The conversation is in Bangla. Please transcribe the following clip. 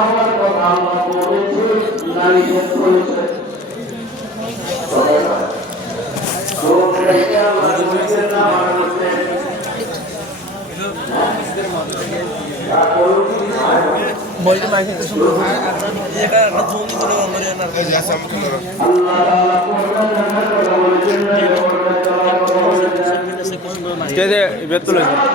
খাওয়ার কথা আল্লাহ বলেছে, নারীদের করেছে। বইতে মাইকে শুনতে এটা একটা জঙ্গি বলে আমরা স্টেজে বের তুলে আল্লাহ